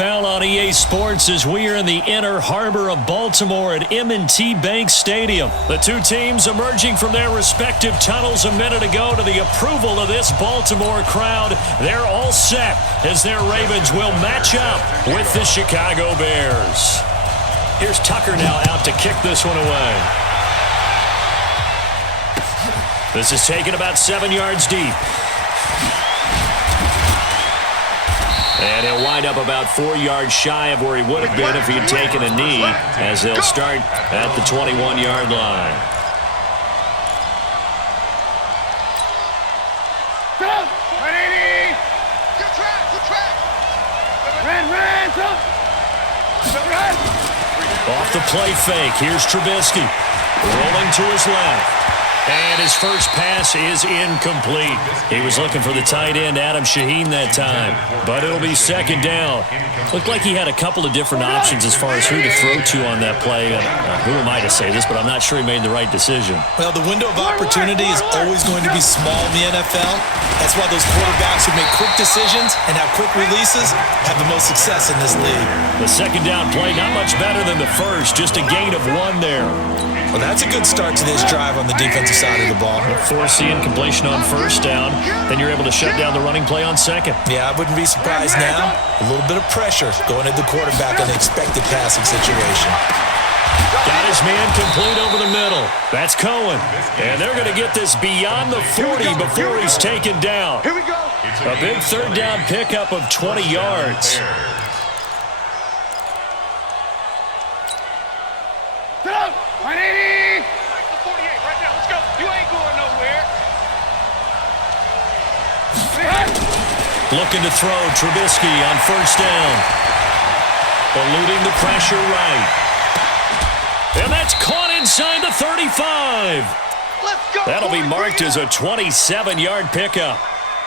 NFL on EA Sports as we are in the inner harbor of Baltimore at M&T Bank Stadium. The two teams emerging from their respective tunnels a minute ago to the approval of this Baltimore crowd. They're all set as their Ravens will match up with the Chicago Bears. Here's Tucker now out to kick this one away. This is taken about 7 yards deep. And he'll wind up about 4 yards shy of where he would have been if he had taken a knee, as they'll start at the 21-yard line. Off the play fake, here's Trubisky. Rolling to his left. And his first pass is incomplete. He was looking for the tight end, Adam Shaheen, that time. But it'll be second down. Looked like he had a couple of different options as far as who to throw to on that play. Who am I to say this, but I'm not sure he made the right decision. Well, the window of opportunity is always going to be small in the NFL. That's why those quarterbacks who make quick decisions and have quick releases have the most success in this league. The second down play, not much better than the first. Just a gain of 1 there. Well, that's a good start to this drive on the defensive side of the ball. Force the incompletion on first down, then you're able to shut down the running play on second. Yeah, I wouldn't be surprised now. A little bit of pressure going at the quarterback in an expected passing situation. Got his man complete over the middle. That's Cohen. And they're going to get this beyond the 40 before he's taken down. Here we go. A big third down pickup of 20 yards. Sit up. 180. 48 right now. Let's go. You ain't going nowhere. Looking to throw Trubisky on first down. Eluding the pressure right. And that's caught inside the 35. Let's go. That'll be marked as a 27-yard pickup.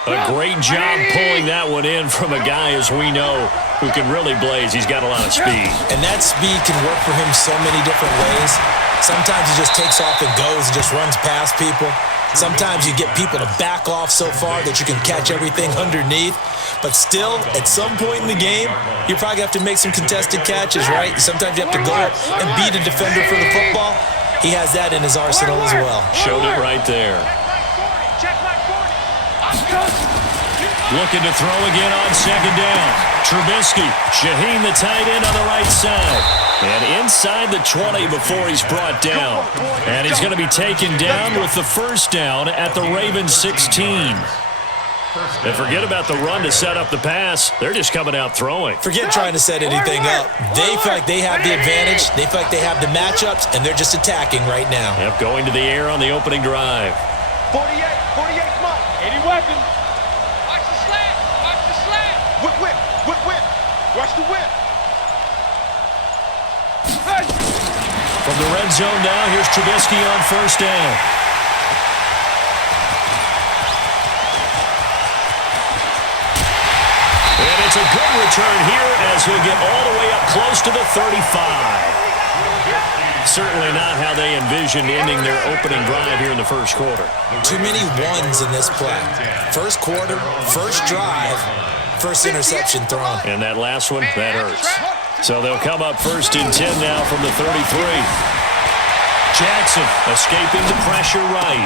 A great job pulling that one in from a guy, as we know, who can really blaze. He's got a lot of speed. And that speed can work for him so many different ways. Sometimes he just takes off and goes and just runs past people. Sometimes you get people to back off so far that you can catch everything underneath. But still, at some point in the game, you probably have to make some contested catches, right? Sometimes you have to go up and beat a defender for the football. He has that in his arsenal as well. Showed it right there. Looking to throw again on second down. Trubisky, Shaheen the tight end on the right side. And inside the 20 before he's brought down. And he's going to be taken down with the first down at the Ravens 16. And forget about the run to set up the pass. They're just coming out throwing. Forget trying to set anything up. They feel like they have the advantage. They feel like they have the matchups, and they're just attacking right now. Yep, going to the air on the opening drive. 48, come on. 80 weapons. Watch the slant. Watch the slant. Whip. Watch the whip. From the red zone now, here's Trubisky on first down. And it's a good return here as he'll get all the way up close to the 35. Certainly not how they envisioned ending their opening drive here in the first quarter. Too many ones in this play. First quarter, first drive, first interception thrown. And that last one, that hurts. So they'll come up first and 10 now from the 33. Jackson escaping the pressure right.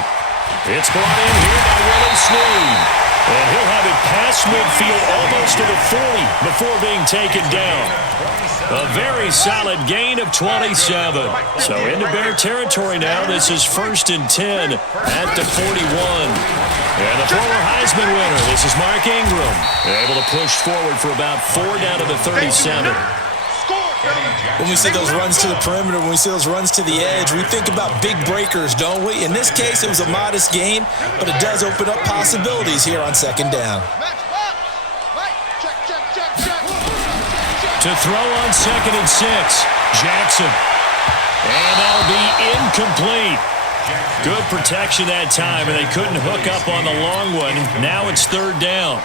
It's brought in here by Willie Snead. And he'll have it past midfield almost to the 40 before being taken down. A very solid gain of 27. So into Bear territory now. This is first and 10 at the 41. And the former Heisman winner, this is Mark Ingram, able to push forward for about 4 down to the 37. When we see those runs to the perimeter, when we see those runs to the edge, we think about big breakers, don't we? In this case, it was a modest gain, but it does open up possibilities here on second down. To throw on second and 6, Jackson. And that'll be incomplete. Good protection that time, and they couldn't hook up on the long one. Now it's third down.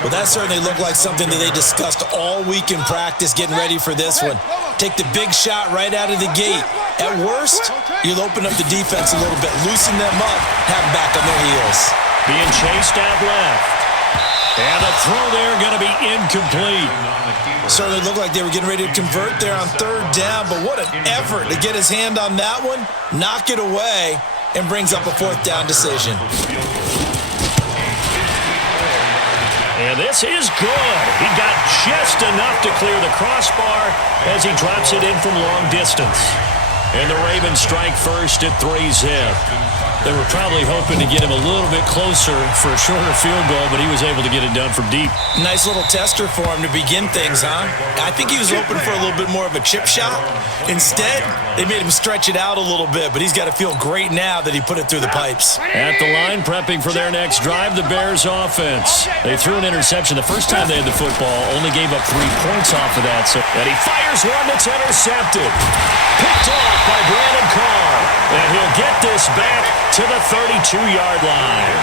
Well, that certainly looked like something that they discussed all week in practice, getting ready for this one. Take the big shot right out of the gate. At worst, you'll open up the defense a little bit, loosen them up, have them back on their heels. Being chased out left. And the throw there going to be incomplete. Certainly looked like they were getting ready to convert there on third down, but what an effort to get his hand on that one, knock it away, and brings up a fourth down decision. And this is good. He got just enough to clear the crossbar as he drops it in from long distance. And the Ravens strike first at 3-zip. They were probably hoping to get him a little bit closer for a shorter field goal, but he was able to get it done from deep. Nice little tester for him to begin things, huh? I think he was hoping for a little bit more of a chip shot. Instead, they made him stretch it out a little bit, but he's got to feel great now that he put it through the pipes. At the line, prepping for their next drive, the Bears offense. They threw an interception the first time they had the football, only gave up 3 points off of that. And he fires one that's intercepted. Picked off by Brandon Carr. And he'll get this back to the 32-yard line.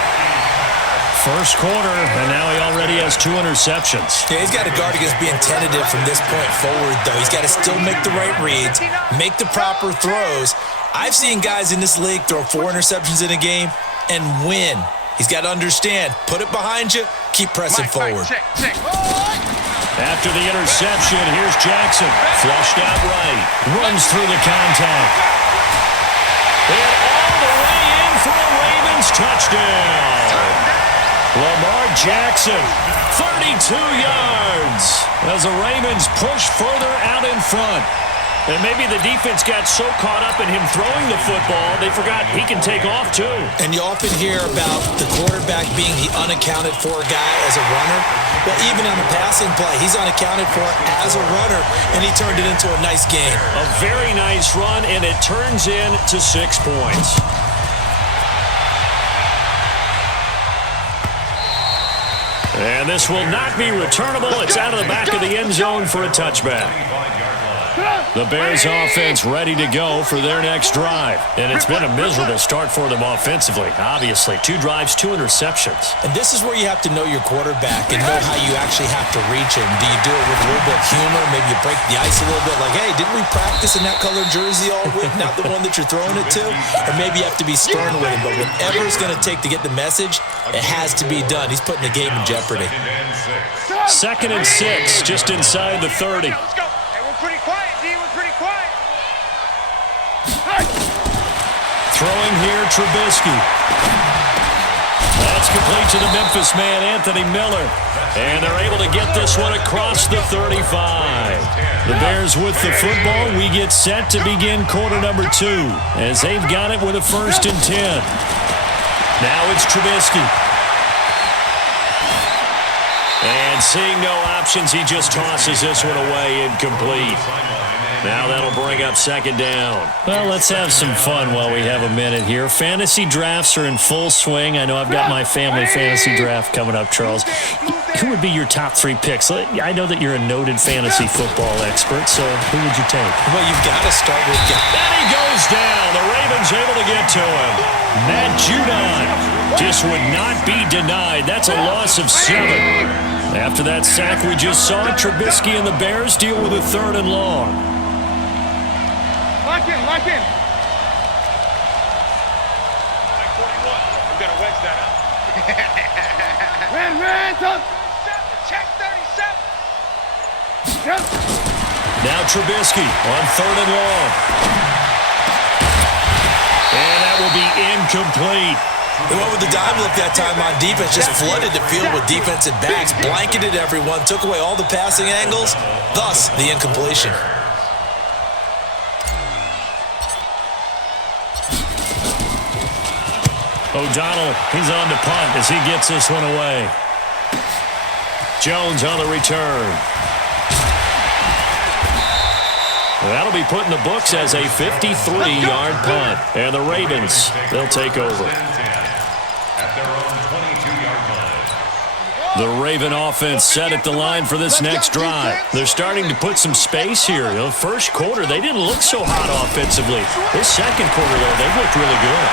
First quarter, and now he already has 2 interceptions. Yeah, he's got to guard against being tentative from this point forward, though. He's got to still make the right reads, make the proper throws. I've seen guys in this league throw 4 interceptions in a game and win. He's got to understand, put it behind you, keep pressing forward. After the interception, here's Jackson. Flushed out right. Runs through the contact. And all the way in for a Ravens touchdown. Lamar Jackson, 32 yards. As the Ravens push further out in front. And maybe the defense got so caught up in him throwing the football, they forgot he can take off too. And you often hear about the quarterback being the unaccounted for guy as a runner. Well, even on the passing play, he's unaccounted for as a runner, and he turned it into a nice game. A very nice run, and it turns into 6 points. And this will not be returnable. It's out of the back of the end zone for a touchback. The Bears offense ready to go for their next drive. And it's been a miserable start for them offensively, obviously. 2 drives, 2 interceptions. And this is where you have to know your quarterback and know how you actually have to reach him. Do you do it with a little bit of humor? Maybe you break the ice a little bit like, hey, didn't we practice in that colored jersey all week, not the one that you're throwing it to? Or maybe you have to be stern with him. But whatever it's going to take to get the message, it has to be done. He's putting the game in jeopardy. 2nd and 6, just inside the 30. Let's go. Hey, we're pretty quiet, D. We're pretty quiet. Throwing here, Trubisky. That's complete to the Memphis man, Anthony Miller. And they're able to get this one across the 35. The Bears with the football. We get set to begin quarter number 2 as they've got it with a 1st and 10. Now it's Trubisky. And seeing no options, he just tosses this one away, incomplete. Now that'll bring up 2nd down. Well, let's have some fun while we have a minute here. Fantasy drafts are in full swing. I know I've got my family fantasy draft coming up, Charles. Who would be your top 3 picks? I know that you're a noted fantasy football expert, so who would you take? Well, you've got to start with guys. And he goes down. The Ravens able to get to him. Matt Judon just would not be denied. That's a loss of 7. After that sack we just saw, Trubisky and the Bears deal with a 3rd and long. Lock in, lock in. 41. We gotta wedge that up. Ran, check 37. Now Trubisky on 3rd and long. And that will be incomplete. They went with the dime look that time on defense, just flooded the field with defensive backs, blanketed everyone, took away all the passing angles, thus the incompletion. O'Donnell, he's on to punt as he gets this one away. Jones on the return. That'll be put in the books as a 53-yard punt. And the Ravens, they'll take over. The Raven offense set at the line for this next drive. They're starting to put some space here. The first quarter, they didn't look so hot offensively. This second quarter, though, they looked really good.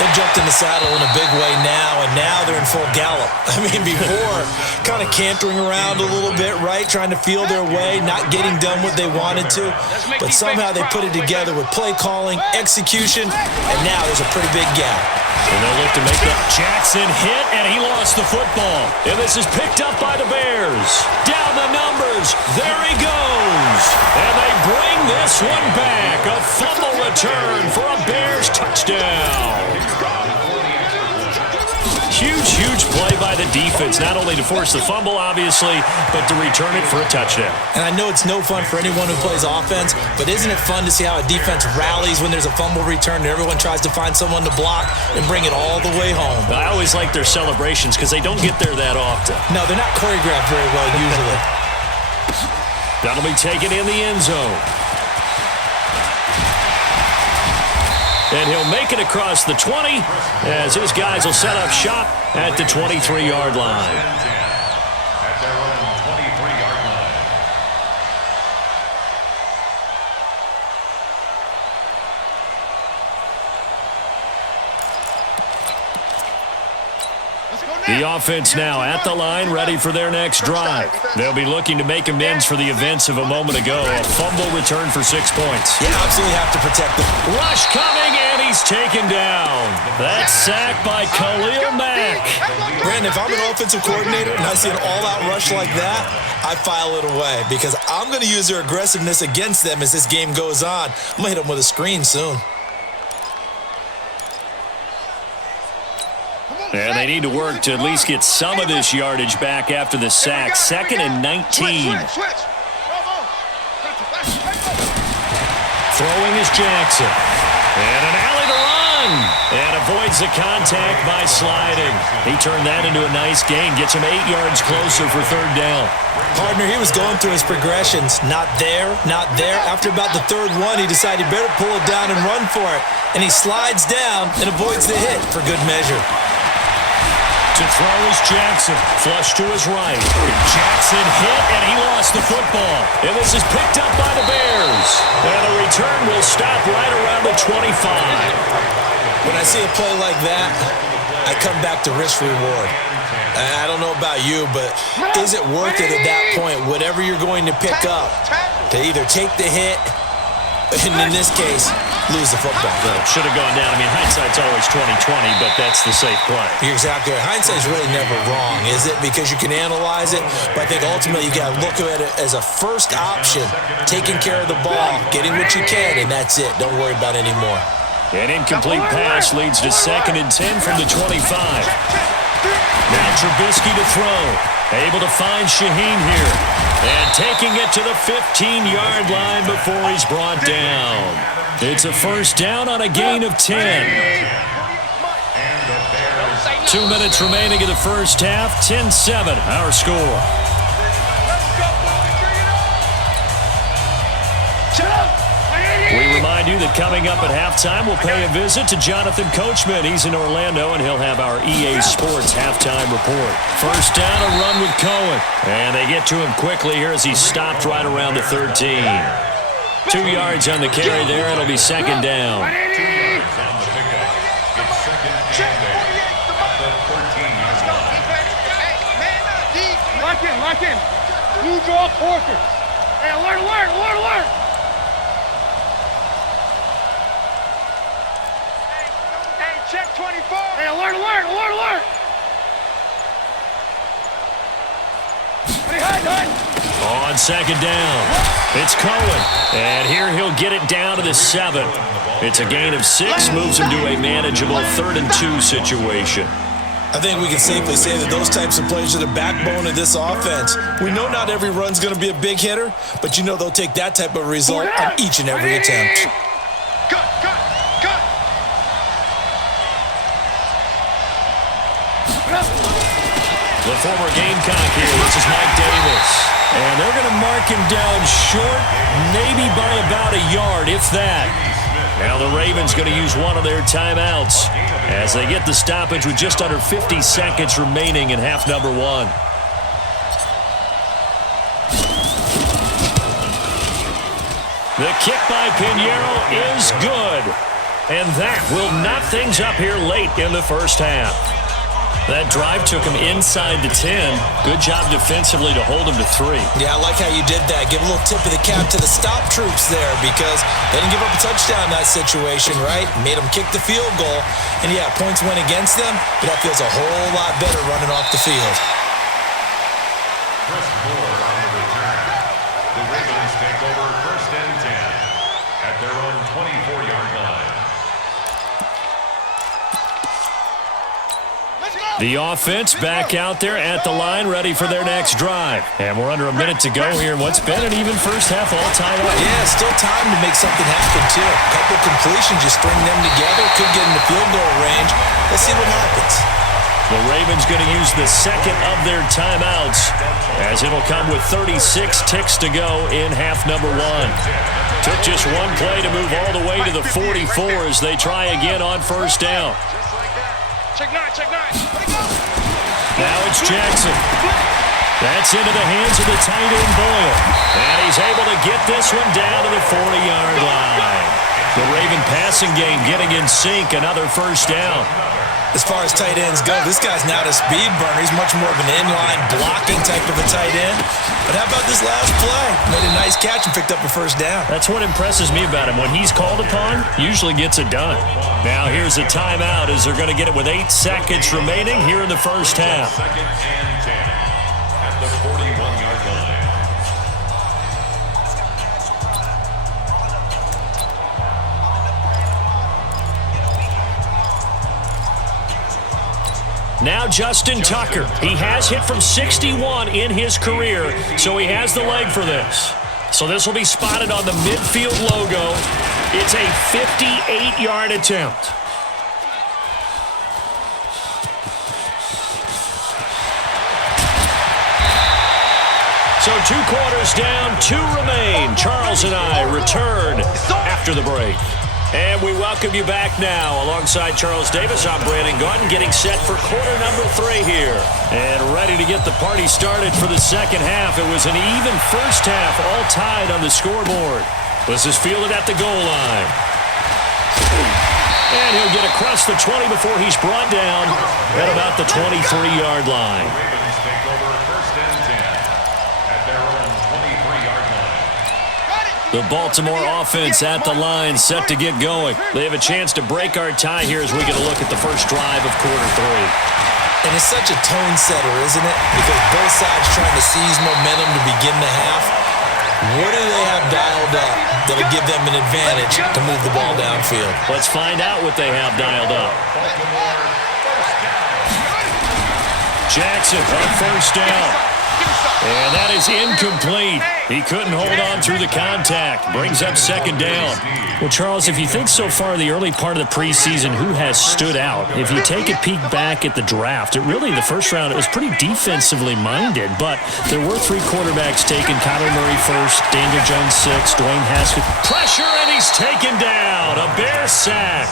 They've jumped in the saddle in a big way now, and now they're in full gallop. I mean, before, kind of cantering around a little bit, right? Trying to feel their way, not getting done what they wanted to. But somehow they put it together with play calling, execution, and now there's a pretty big gap. And they'll look to make that. Jackson hit, and he lost the football. And this is picked up by the Bears. Down the numbers. There he goes. And they bring this one back. A fumble return for a Bears touchdown. Huge play by the defense, not only to force the fumble, obviously, but to return it for a touchdown. And I know it's no fun for anyone who plays offense, but isn't it fun to see how a defense rallies when there's a fumble return and everyone tries to find someone to block and bring it all the way home? I always like their celebrations because they don't get there that often. No, they're not choreographed very well usually. That'll be taken in the end zone. And he'll make it across the 20 as his guys will set up shop at the 23-yard line. At their own 23-yard line. The offense now at the line, ready for their next drive. They'll be looking to make amends for the events of a moment ago. A fumble return for 6 points. You absolutely have to protect them. Rush coming, and he's taken down. That's sacked by Khalil Mack. Brandon, if I'm an offensive coordinator and I see an all-out rush like that, I file it away because I'm going to use their aggressiveness against them as this game goes on. I'm going to hit them with a screen soon. And they need to work to at least get some of this yardage back after the sack. 2nd and 19. Throwing is Jackson. And an alley to run. And avoids the contact by sliding. He turned that into a nice gain. Gets him 8 yards closer for 3rd down. Partner, he was going through his progressions. Not there, not there. After about the 3rd one, he decided he better pull it down and run for it. And he slides down and avoids the hit for good measure. To throw is Jackson. Flush to his right. Jackson hit, and he lost the football. And this is picked up by the Bears. And the return will stop right around the 25. When I see a play like that, I come back to risk-reward. I don't know about you, but is it worth it at that point, whatever you're going to pick up, to either take the hit, and in this case, lose the football? Should have gone down. I mean, hindsight's always 20/20, but that's the safe play. You're exactly right. Hindsight's really never wrong, is it? Because you can analyze it, but I think ultimately you got to look at it as a first option, taking care of the ball, getting what you can, and that's it. Don't worry about any more. An incomplete pass leads to 2nd and 10 from the 25. Now Trubisky to throw. Able to find Shaheen here. And taking it to the 15-yard line before he's brought down. It's a 1st down on a gain of 10. 2 minutes remaining in the 1st half. 10-7, our score. We remind you that coming up at halftime, we'll pay a visit to Jonathan Coachman. He's in Orlando, and he'll have our EA Sports halftime report. 1st down, a run with Cohen. And they get to him quickly here as he's stopped right around the 13. 2 yards on the carry there. It'll be 2nd down. 2 yards on the pickup. It's 2nd and 8 at the 13-yard line. Lock in. Blue draw quarters. Hey, alert. Check 24. Hey, alert. On 2nd down, it's Cohen. And here he'll get it down to the 7. It's a gain of 6, moves him to a manageable 3rd and 2 situation. I think we can safely say that those types of plays are the backbone of this offense. We know not every run's going to be a big hitter, but you know they'll take that type of result on each and every attempt. Cut. The former Gamecock here. This is Mike Davis. And they're going to mark him down short, maybe by about a yard, if that. Now the Ravens going to use one of their timeouts as they get the stoppage with just under 50 seconds remaining in half number 1. The kick by Pinheiro is good. And that will knot things up here late in the first half. That drive took him inside the 10. Good job defensively to hold him to 3. Yeah, I like how you did that. Give a little tip of the cap to the stop troops there because they didn't give up a touchdown in that situation, right? Made them kick the field goal. And, yeah, points went against them, but that feels a whole lot better running off the field. Chris Moore on the return. The Ravens take over 1st and 10 at their own 24-yard line. The offense back out there at the line, ready for their next drive. And we're under a minute to go here in what's been an even first half, all tied up. Yeah, still time to make something happen, too. A couple completions, you string them together, could get into field goal range. Let's see what happens. The Ravens going to use the second of their timeouts as it'll come with 36 ticks to go in half number 1. Took just one play to move all the way to the 44 as they try again on first down. Check 9, check 9. Now it's Jackson. That's into the hands of the tight end Boyle. And he's able to get this one down to the 40-yard line. The Raven passing game getting in sync, another first down. As far as tight ends go, this guy's not a speed burner. He's much more of an inline blocking type of a tight end. But how about this last play? Made a nice catch and picked up a first down. That's what impresses me about him. When he's called upon, usually gets it done. Now here's a timeout as they're going to get it with 8 seconds remaining here in the first half. 2nd and 10 at the 41-yard line. Now Justin Tucker. He has hit from 61 in his career, so he has the leg for this. So this will be spotted on the midfield logo. It's a 58-yard attempt. So 2 quarters down, 2 remain. Charles and I return after the break. And we welcome you back now. Alongside Charles Davis, I'm Brandon Gautin, getting set for quarter number 3 here. And ready to get the party started for the second half. It was an even first half, all tied on the scoreboard. This is fielded at the goal line. And he'll get across the 20 before he's brought down at about the 23-yard line. Ravens take over 1st and 10 at their own 23-yard line. The Baltimore offense at the line, set to get going. They have a chance to break our tie here as we get a look at the first drive of quarter 3. And it's such a tone setter, isn't it? Because both sides trying to seize momentum to begin the half. What do they have dialed up that'll give them an advantage to move the ball downfield? Let's find out what they have dialed up. Jackson on first down. And that is incomplete. He couldn't hold on through the contact. Brings up second down. Well, Charles, if you think so far the early part of the preseason, who has stood out? If you take a peek back at the draft, the first round, it was pretty defensively minded, but there were 3 quarterbacks taken. Kyler Murray first, Daniel Jones 6th, Dwayne Haskins. Pressure, and he's taken down. A Bear sack.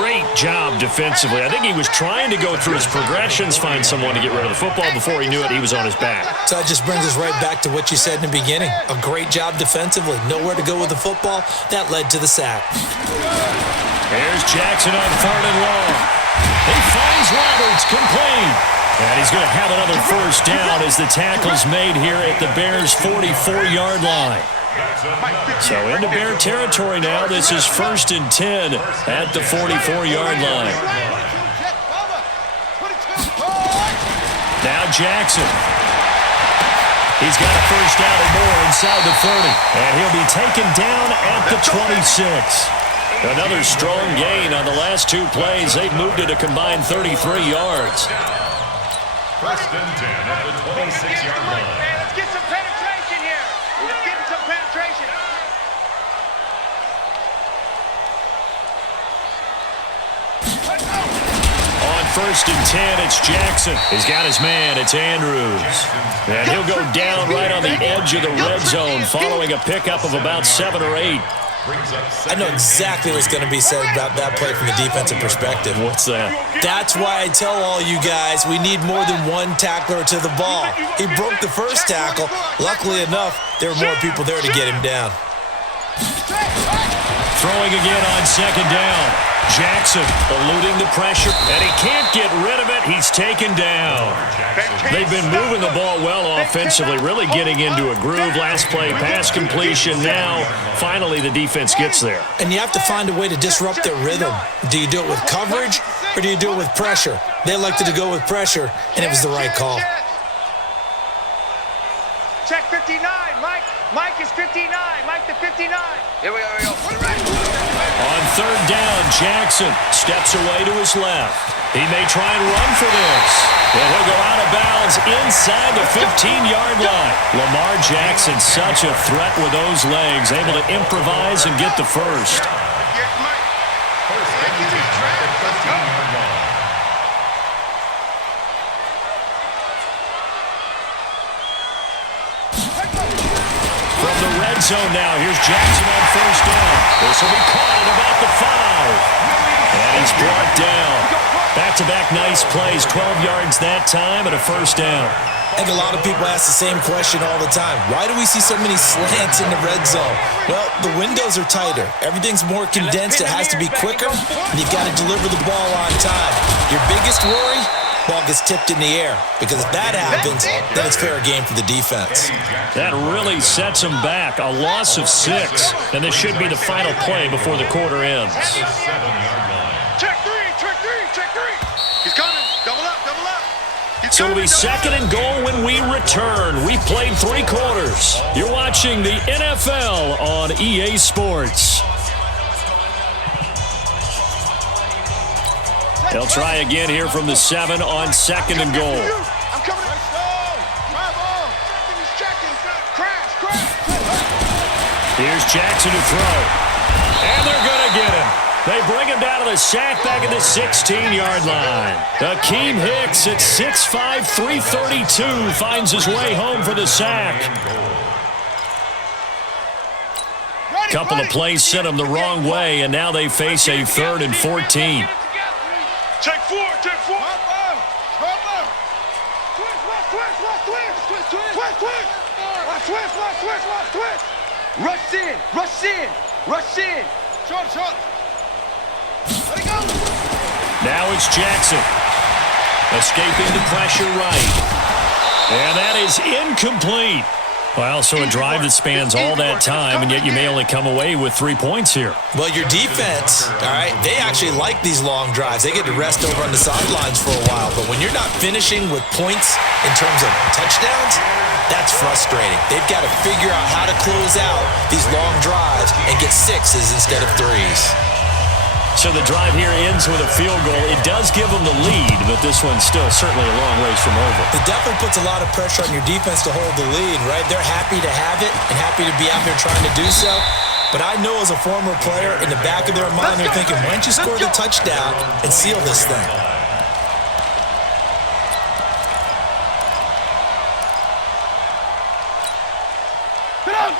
Great job defensively. I think he was trying to go through his progressions, find someone to get rid of the football. Before he knew it, he was on his back. So that just brings us right back to what you said in the beginning. A great job defensively. Nowhere to go with the football. That led to the sack. Here's Jackson on 3rd and long. He finds Roberts, complete. And he's going to have another first down as the tackle's made here at the Bears' 44-yard line. So into Bear territory now. This is 1st and 10 at the 44-yard line. Now Jackson. He's got a first down and more inside the 30. And he'll be taken down at the 26. Another strong gain on the last 2 plays. They've moved it a combined 33 yards. 1st and 10 at the 26-yard line. Let's get some penetration here. Let's get some penetration. On 1st and 10, it's Jackson. He's got his man. It's Andrews. And he'll go down right on the edge of the red zone following a pickup of about 7 or 8. I know exactly what's going to be said about that play from the defensive perspective. What's that? That's why I tell all you guys we need more than one tackler to the ball. He broke the first tackle. Luckily enough, there were more people there to get him down. throwing again on second down. Jackson eluding the pressure, and he can't get rid of it. He's taken down. They've been moving the ball well offensively, really getting into a groove. Last play, pass completion. Now, finally, the defense gets there. And you have to find a way to disrupt their rhythm. Do you do it with coverage, or do you do it with pressure? They elected to go with pressure, and it was the right call. Check 59, Mike. Mike is 59. Mike to 59. Here we go. On third down, Jackson steps away to his left. He may try and run for this. And he'll go out of bounds inside the 15-yard line. Lamar Jackson, such a threat with those legs, able to improvise and get the first. From the red zone now, here's Jackson on first down. This will be caught at about the 5. And he's brought down. Back-to-back nice plays, 12 yards that time and a first down. I think a lot of people ask the same question all the time. Why do we see so many slants in the red zone? Well, the windows are tighter. Everything's more condensed. It has to be quicker, and you've got to deliver the ball on time. Your biggest worry? Ball gets tipped in the air, because if that happens, then it's fair game for the defense. That really sets them back. A loss of 6, and this should be the final play before the quarter ends. Check three. He's coming. Double up. So it'll be second and goal when we return. We played 3 quarters. You're watching the NFL on EA Sports. They'll try again here from the 7 on second and goal. I'm coming. Here's Jackson to throw. And they're going to get him. They bring him down to the sack back at the 16-yard line. Akeem Hicks at 6'5", 332 finds his way home for the sack. Couple of plays sent him the wrong way, and now they face a 3rd and 14. Check 4. Rush in. Short. Let it go. Now it's Jackson. Escaping the pressure right. And that is incomplete. Well, so a drive that spans all that time, and yet you may only come away with 3 points here. Well, your defense, all right, they actually like these long drives. They get to rest over on the sidelines for a while. But when you're not finishing with points in terms of touchdowns, that's frustrating. They've got to figure out how to close out these long drives and get 6s instead of 3s. So the drive here ends with a field goal. It does give them the lead, but this one's still certainly a long ways from over. It definitely puts a lot of pressure on your defense to hold the lead, right? They're happy to have it and happy to be out there trying to do so. But I know as a former player, in the back of their mind, they're thinking, why don't you score the touchdown and seal this thing?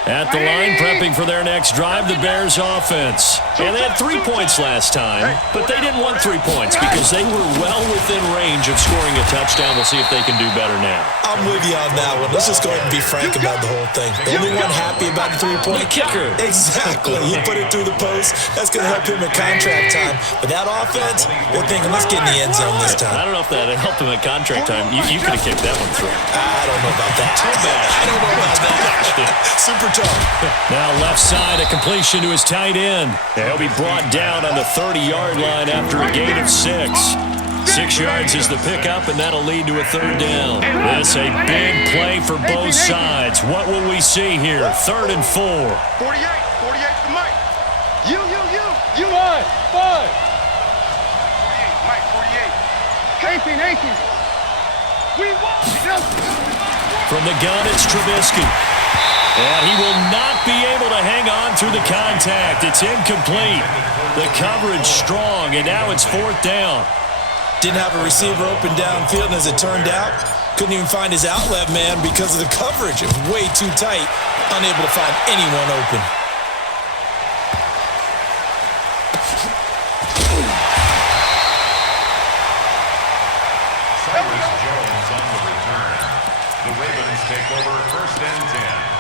At the line, prepping for their next drive, the Bears offense. And they had 3 points last time, but they didn't want 3 points because they were well within range of scoring a touchdown. We'll see if they can do better now. I'm with you on that one. Let's just go ahead and be frank about the whole thing. The only one happy about the 3-point kicker. Exactly. You put it through the post. That's going to help him at contract time. But that offense, they're thinking, let's get in the end zone this time. I don't know if that helped him at contract time. You could have kicked that one through. I don't know about that. Too bad. I don't know about that. Super tough. Now left side, a completion to his tight end. He'll be brought down on the 30-yard line after a gain of 6. 6 yards is the pickup, and that'll lead to a 3rd down. This a big play for both sides. What will we see here? 3rd and 4. 48 for Mike. You. 5. 48, Mike, 48. Haken. We won. From the gun, it's Trubisky. And he will not be able to hang on through the contact. It's incomplete. The coverage strong, and now it's 4th down. Didn't have a receiver open downfield, and as it turned out, couldn't even find his outlet man because of the coverage. It was way too tight, unable to find anyone open. Cyrus Jones on the return. The Ravens take over 1st and 10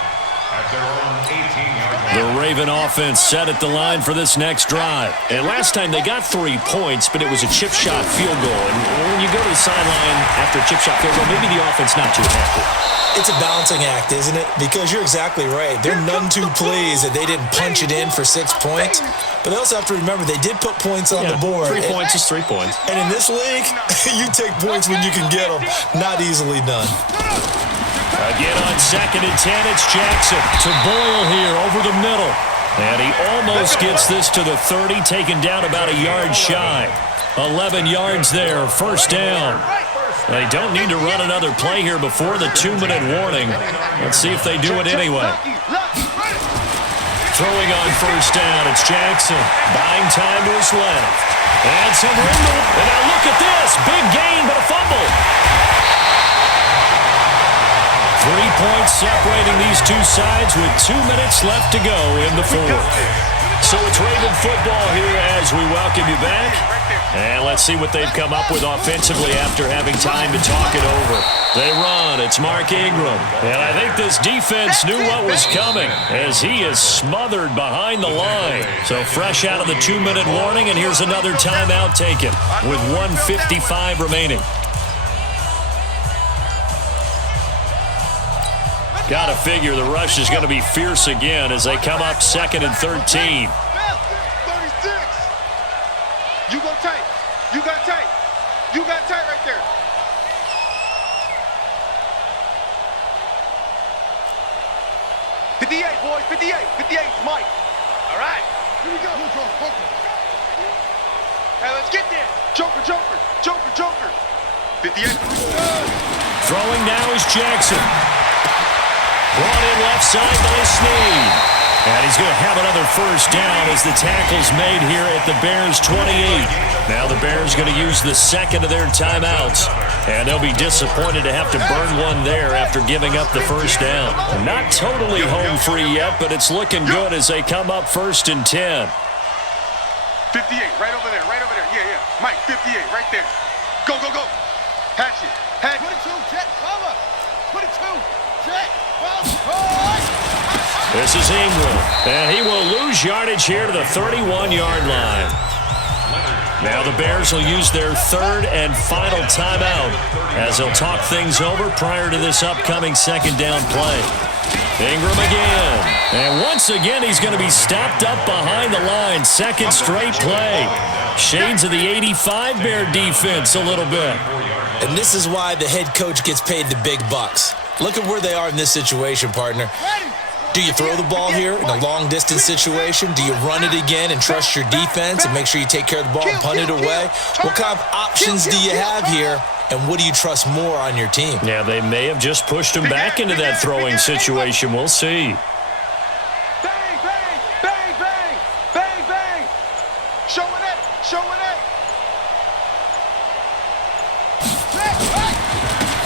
at at their own 18-yard line. The Raven offense set at the line for this next drive. And last time they got 3 points, but it was a chip shot field goal. And when you go to the sideline after a chip shot field goal, maybe the offense not too happy. It's a balancing act, isn't it? Because you're exactly right. They're none too pleased that they didn't punch it in for 6 points. But they also have to remember they did put points on the board. 3 points is 3 points. And in this league, you take points when you can get them. Not easily done. Again on 2nd and 10, it's Jackson to Boyle here over the middle. And he almost gets this to the 30, taken down about a yard shy. 11 yards there, first down. They don't need to run another play here before the 2-minute warning. Let's see if they do it anyway. Throwing on first down, it's Jackson. Buying time to his left. And some room to... And now look at this. Big gain, but a fumble. 3 points separating these two sides with 2 minutes left to go in the fourth. So it's Raven football here as we welcome you back. And let's see what they've come up with offensively after having time to talk it over. They run. It's Mark Ingram. And I think this defense knew what was coming as he is smothered behind the line. So fresh out of the 2-minute warning, and here's another timeout taken with 1:55 remaining. Got to figure the rush is going to be fierce again as they come up 2nd and 13. 36. You go tight. You got tight. You got tight right there. "58, boys, 58. 58, Mike. All right. Here we go. Hey, let's get there. Joker, Joker, Joker, Joker. 58. Throwing now is Jackson. Brought in left side by Snead. And he's going to have another first down as the tackle's made here at the Bears' 28. Now the Bears going to use the second of their timeouts. And they'll be disappointed to have to burn one there after giving up the first down. Not totally home free yet, but it's looking good as they come up 1st and 10. 58, right over there, right over there. Yeah, yeah. Mike, 58, right there. Go, go, go. Hatch it. Hatch it. 22, jet, cover. 22, jet. This is Ingram, and he will lose yardage here to the 31-yard line. Now the Bears will use their 3rd and final timeout as they'll talk things over prior to this upcoming 2nd down play. Ingram again, and once again he's going to be stopped up behind the line. 2nd straight play. Shades of the 85 Bear defense a little bit. And this is why the head coach gets paid the big bucks. Look at where they are in this situation, partner. Do you throw the ball here in a long-distance situation? Do you run it again and trust your defense and make sure you take care of the ball and punt it away? What kind of options do you have here, and what do you trust more on your team? Yeah, they may have just pushed him back into that throwing situation. We'll see. Bang, bang, bang, bang, bang, bang. Showing it, showing it.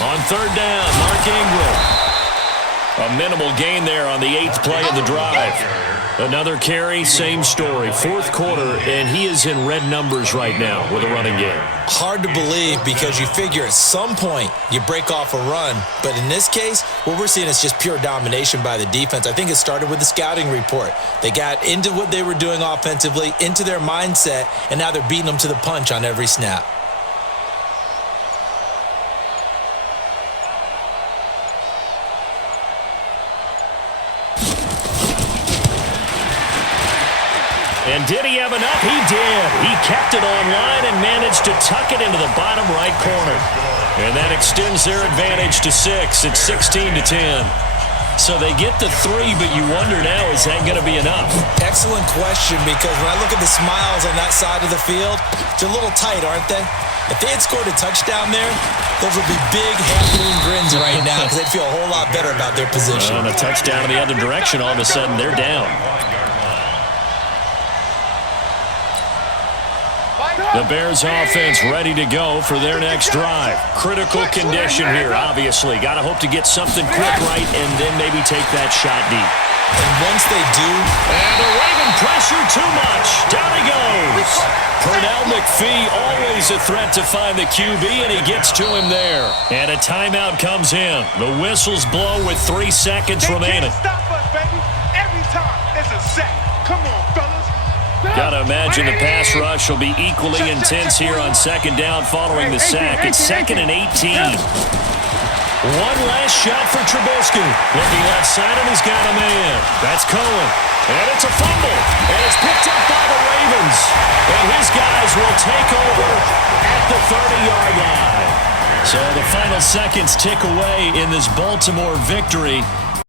On 3rd down, Mark Ingram. A minimal gain there on the 8th play of the drive. Another carry, same story. 4th quarter, and he is in red numbers right now with a running game. Hard to believe because you figure at some point you break off a run. But in this case, what we're seeing is just pure domination by the defense. I think it started with the scouting report. They got into what they were doing offensively, into their mindset, and now they're beating them to the punch on every snap. And did he have enough? He did. He kept it online and managed to tuck it into the bottom right corner. And that extends their advantage to 6. It's 16-10. So they get the 3, but you wonder now, is that going to be enough? Excellent question, because when I look at the smiles on that side of the field, they're a little tight, aren't they? If they had scored a touchdown there, those would be big, happy grins right now because they'd feel a whole lot better about their position. On a touchdown in the other direction, all of a sudden they're down. The Bears offense ready to go for their next drive. Critical condition here, obviously. Got to hope to get something quick right and then maybe take that shot deep. And once they do... And the Raven pressure too much. Down he goes. Pernell McPhee always a threat to find the QB, and he gets to him there. And a timeout comes in. The whistles blow with 3 seconds remaining. Stop us. baby. Every time it's a sack. Come on, fellas. Got to imagine the pass rush will be equally intense here on second down following the sack. It's 2nd and 18. One last shot for Trubisky. Looking left side, and he's got a man. That's Cohen. And it's a fumble. And it's picked up by the Ravens. And his guys will take over at the 30-yard line. So the final seconds tick away in this Baltimore victory.